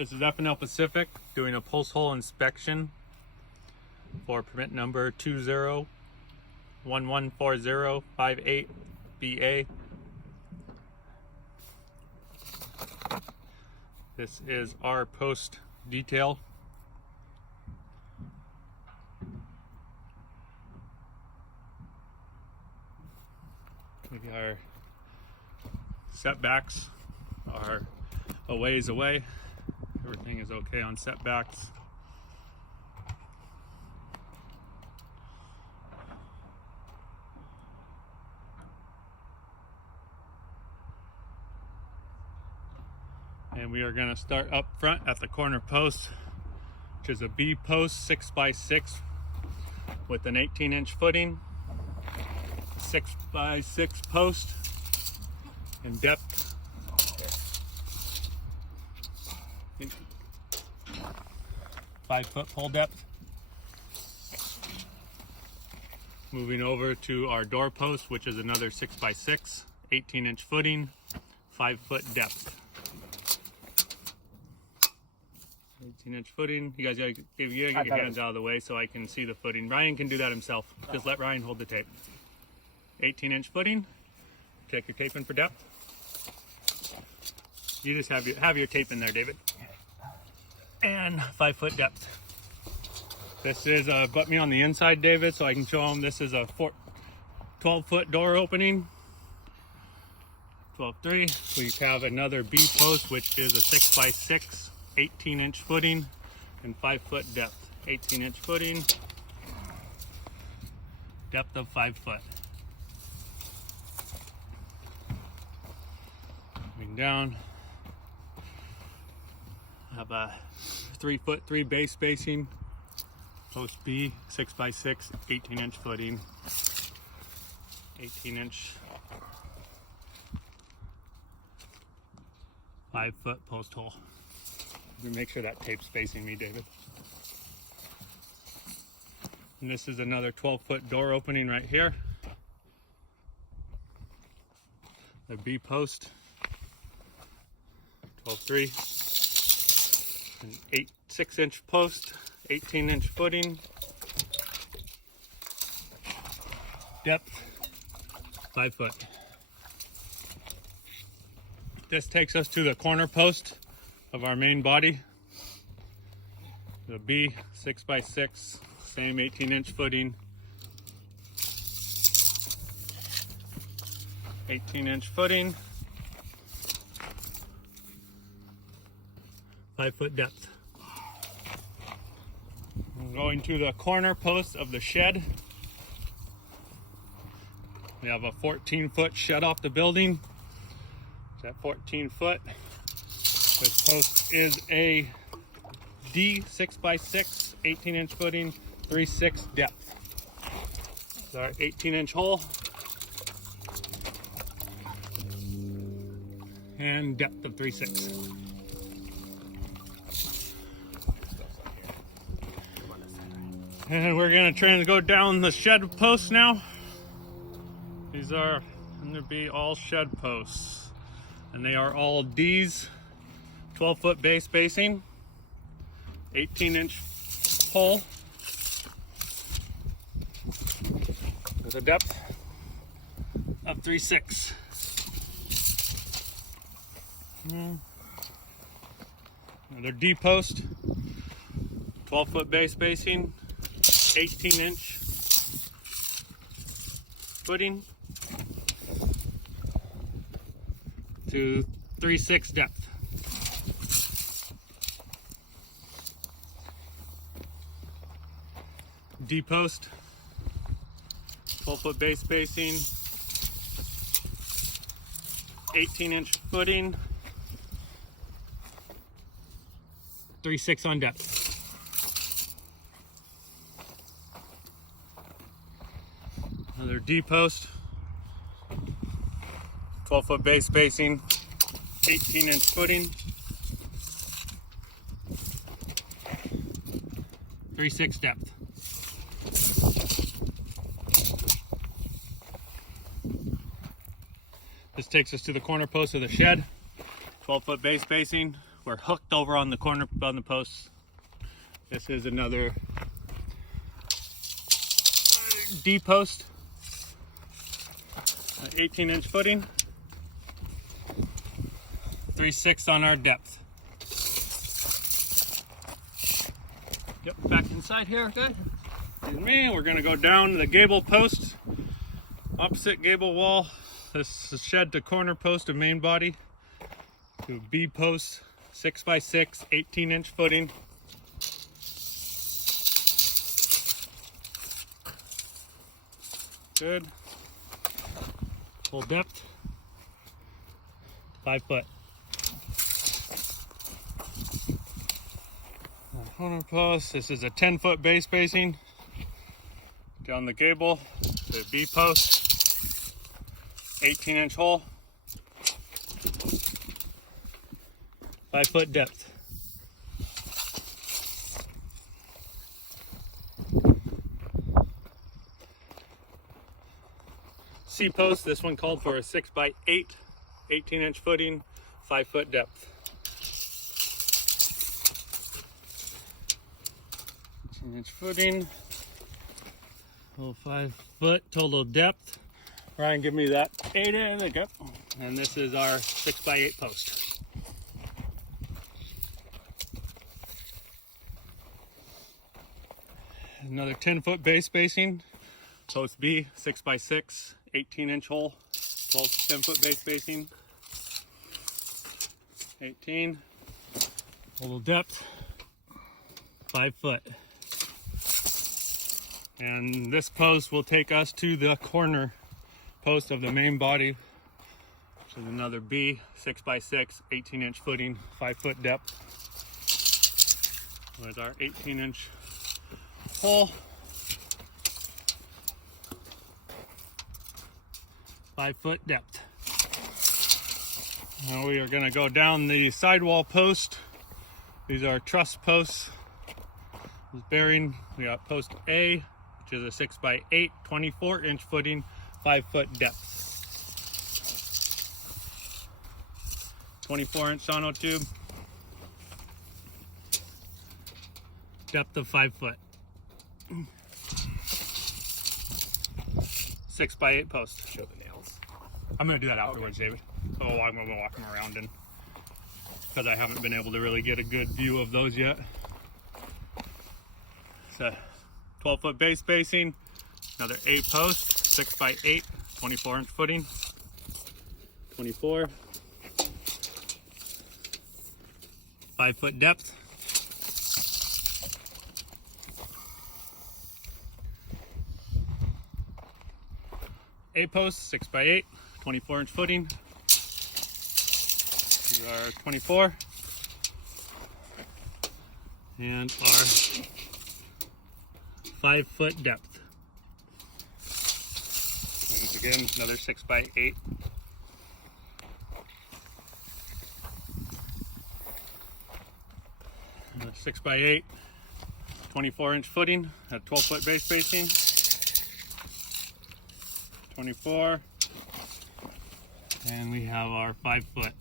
This is FNL Pacific doing a post hole inspection for permit number 20114058BA. This is our post detail. Our setbacks are a ways away. Everything is okay on setbacks. And we are going to start up front at the corner post, which is a B post 6x6 with an 18-inch footing, 6x6 post in depth 5-foot pole depth. Moving over to our door post, which is another 6x6, 18-inch footing, 5-foot depth. 18-inch footing. You guys gotta get your hands out of the way so I can see the footing. Ryan can do that himself. Just let Ryan hold the tape. 18-inch footing. Check your tape in for depth. You just have your tape in there, David. And 5-foot depth. This is butt me on the inside, David, so I can show them this is a 12-foot door opening. 12.3. We have another B post, which is a 6x6, 18-inch footing, and 5-foot depth. 18-inch footing, depth of 5 foot. Moving down, I have a 3-foot 3 base spacing, post B, 6x6, 18-inch footing, 18-inch 5-foot post hole. Make sure that tape's facing me, David. And this is another 12-foot door opening right here. The B post, 12.3, an 6-inch post, 18-inch footing, depth 5 foot. This takes us to the corner post of our main body. The B 6x6, same 18-inch footing, 18-inch footing, 5-foot depth. I'm going to the corner post of the shed. We have a 14-foot shed off the building. It's at 14 foot. This post is a D 6x6, 18-inch footing, 3/6 depth. This is our 18-inch hole. And depth of 3/6. And we're gonna try and go down the shed posts now. These are gonna be all shed posts. And they are all D's. 12-foot base spacing, 18-inch hole with a depth of 3/6. Another D post, 12-foot base spacing, 18-inch footing to 3/6 depth. D post, 12-foot base spacing, 18-inch footing, 3/6 on depth. Another D post, 12-foot base spacing, 18-inch footing, 3/6 depth. This takes us to the corner post of the shed. 12-foot base spacing. we're hooked over on the corner on the posts. This is another D post, 18-inch footing, 3/6 on our depth. Yep, back inside here, good. And me, we're gonna go down the gable post, opposite gable wall. This is shed to corner post of main body to a B post, 6x6, 18-inch footing. Good. Full depth, 5 foot. Corner post, this is a 10-foot base spacing. Down the gable, the B post, 18-inch hole, 5 foot depth. C post, this one called for a 6x8, 18-inch footing, 5 foot depth. 18-inch footing, little 5 foot total depth. Ryan, give me that 8 in. There you go. And this is our 6x8 post. Another 10-foot base spacing. Post B, 6x6, 18-inch hole, 10-foot base spacing. 18. Total depth, 5 foot. And this post will take us to the corner post of the main body, which is another B, 6x6, 18-inch footing, 5 foot depth. With our 18-inch hole, 5 foot depth. Now we are going to go down the sidewall post. These are truss posts. This bearing, we got post A, which is a 6x8, 24-inch footing, 5 foot depth. 24-inch sono tube, depth of 5 foot. 6x8 post. Show the nails. I'm gonna do that afterwards, David. Oh, I'm gonna walk them around, and because I haven't been able to really get a good view of those yet. It's a 12-foot base spacing, another A post, 6x8, 24-inch footing, 24, 5 foot depth. A post, 6x8, 24-inch footing. These are 24, and our 5 foot depth. And again, another 6x8. Another 6x8, 24-inch footing at 12-foot base spacing. 24, and we have our 5 foot.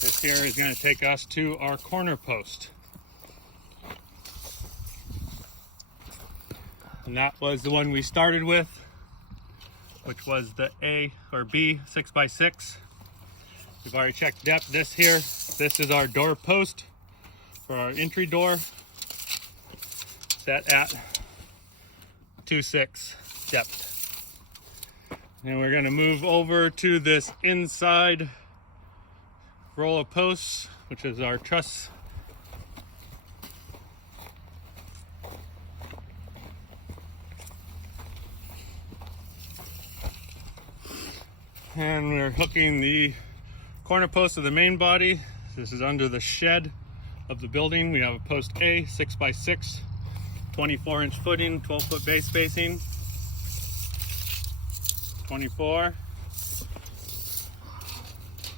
This here is going to take us to our corner post. And that was the one we started with, which was the A or B 6x6. We've already checked depth. This is our door post for our entry door, set at 2.6 depth. And we're going to move over to this inside roll of posts, which is our truss. And we're hooking the corner post of the main body. This is under the shed of the building. We have a post A, 6x6, 24-inch footing, 12-foot base spacing. 24,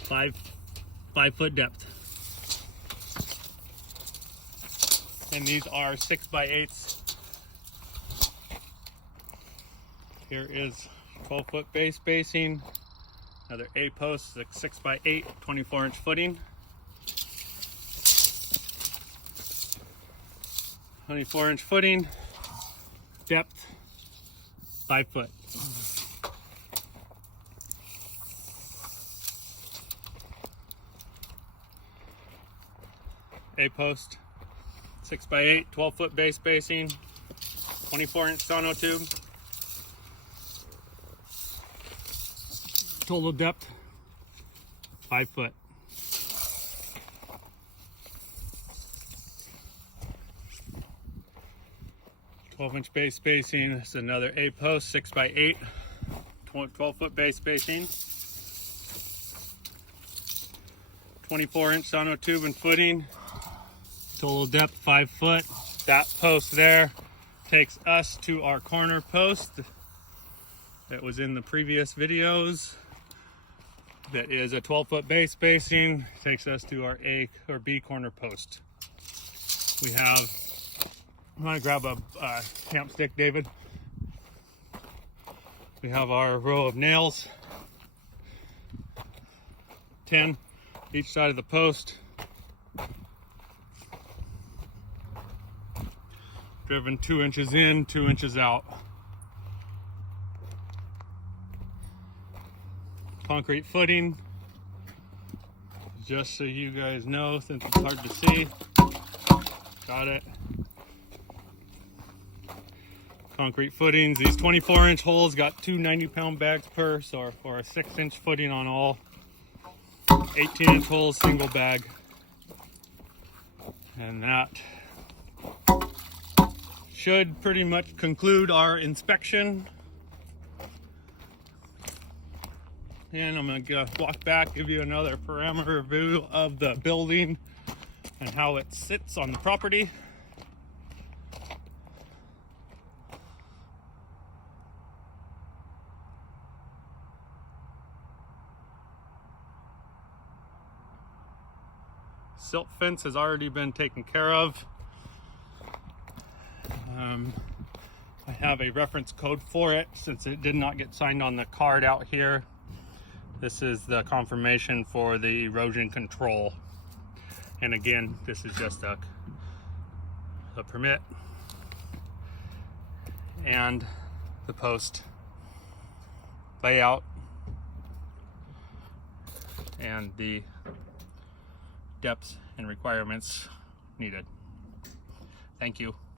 5 foot depth. And these are 6x8s. Here is 12-foot base spacing. Another A post, 6x8, 24-inch footing. 24-inch footing, depth 5 foot. A-post, 6x8, 12-foot base spacing, 24-inch sono tube. Total depth 5 foot. 12-inch base spacing. This is another A-post, 6x8, 12-foot base spacing. 24-inch sono tube and footing. Total depth 5 foot. That post there takes us to our corner post that was in the previous videos. That is a 12-foot base spacing. Takes us to our A or B corner post. We have, I'm gonna grab a camp stick, David. We have our row of nails, 10 each side of the post. Driven 2 inches in, 2 inches out. Concrete footing, just so you guys know, since it's hard to see. Got it. Concrete footings. These 24-inch holes got 2 90-pound bags per, so or a 6-inch footing on all. 18-inch holes, single bag. And that should pretty much conclude our inspection. And I'm gonna walk back, give you another parameter view of the building and how it sits on the property. Silt fence has already been taken care of. I have a reference code for it since it did not get signed on the card out here. This is the confirmation for the erosion control. And again, this is just a permit and the post layout and the depths and requirements needed. Thank you.